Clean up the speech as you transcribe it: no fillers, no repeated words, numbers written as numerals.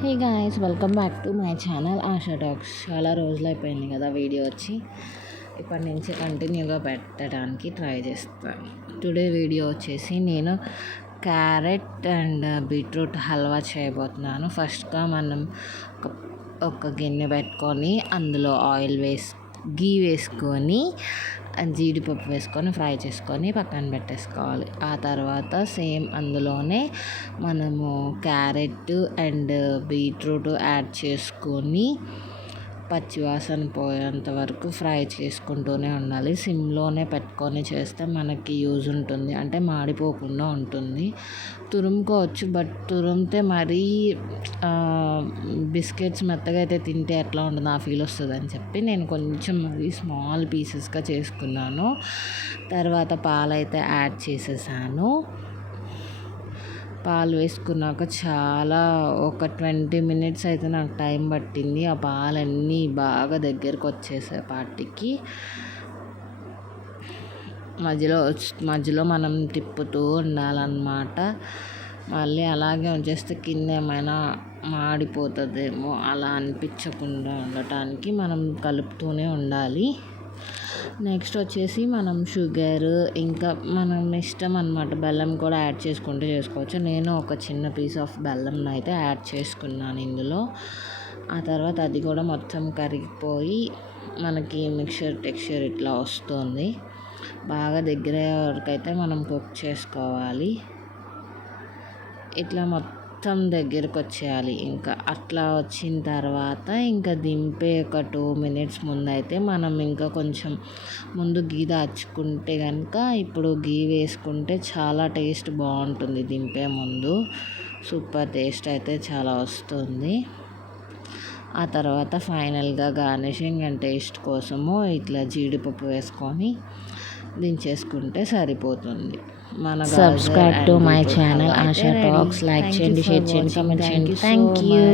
Hey guys, welcome back to my channel ASHA talks. చాలా రోజులు అయిపోయింది కదా వీడియో వచ్చి. ఇప్పటి నుంచి కంటిన్యూగా పెట్టడానికి ట్రై చేస్తాను. టుడే వీడియో వచ్చేసి నేను క్యారెట్ అండ్ బీట్రూట్ హల్వా చేయబోతున్నాను. ఫస్ట్గా మనం ఒక గిన్నె పెట్టుకొని అందులో గీ వేసుకొని జీడిపప్పు వేసుకొని ఫ్రై చేసుకొని పక్కన పెట్టేసుకోవాలి. ఆ తర్వాత సేమ్ అందులోనే మనము క్యారెట్ అండ్ బీట్రూట్ యాడ్ చేసుకొని పచ్చివాసన పోయేంత వరకు ఫ్రై చేసుకుంటూనే ఉండాలి. సిమ్లోనే పెట్టుకొని చేస్తే మనకి యూజ్ ఉంటుంది, అంటే మాడిపోకుండా ఉంటుంది. తురుముకోవచ్చు, బట్ తురిమితే మరీ బిస్కెట్స్ మెత్తగా అయితే తింటే ఎట్లా ఉంటుంది ఆ ఫీల్ వస్తుంది అని చెప్పి నేను కొంచెం మరీ స్మాల్ పీసెస్గా చేసుకున్నాను. తర్వాత పాలైతే యాడ్ చేసేసాను. పాలు వేసుకున్నాక ఒక 20 మినిట్స్ అయితే నాకు టైం పట్టింది. ఆ పాలన్నీ బాగా దగ్గరకు వచ్చేసే పాటికి మధ్యలో మనం తిప్పుతూ ఉండాలన్నమాట. మళ్ళీ అలాగే ఉంచేస్తే కింద ఏమైనా మాడిపోతుందేమో అలా అనిపించకుండా ఉండటానికి మనం కలుపుతూనే ఉండాలి. నెక్స్ట్ వచ్చేసి మనం షుగర్, ఇంకా మనం ఇష్టం అన్నమాట, బెల్లం కూడా యాడ్ చేసుకుంటూ చేసుకోవచ్చు. నేను ఒక చిన్న పీస్ ఆఫ్ బెల్లం అయితే యాడ్ చేసుకున్నాను ఇందులో. ఆ తర్వాత అది కూడా మొత్తం కరిగిపోయి మనకి మిక్చర్ టెక్స్చర్ ఇట్లా వస్తుంది. బాగా దగ్గర వరకు అయితే మనం కుక్ చేసుకోవాలి. ఇట్లా మొత్తం దగ్గరకు వచ్చేయాలి. ఇంకా అట్లా వచ్చిన తర్వాత ఇంకా దింపే ఒక 2 మినిట్స్ ముందు అయితే మనం ఇంకా కొంచెం ముందు గీ దాచుకుంటే కనుక ఇప్పుడు గీ వేసుకుంటే చాలా టేస్ట్ బాగుంటుంది. దింపే ముందు సూపర్ టేస్ట్ అయితే చాలా వస్తుంది. ఆ తర్వాత ఫైనల్గా గార్నిషింగ్ అండ్ టేస్ట్ కోసము ఇట్లా జీడిపప్పు వేసుకొని దించేసుకుంటే సరిపోతుంది. Subscribe to my channel ASHA talks. Like చేయండి, షేర్ చేయండి, కామెంట్ చేయండి. Thank you.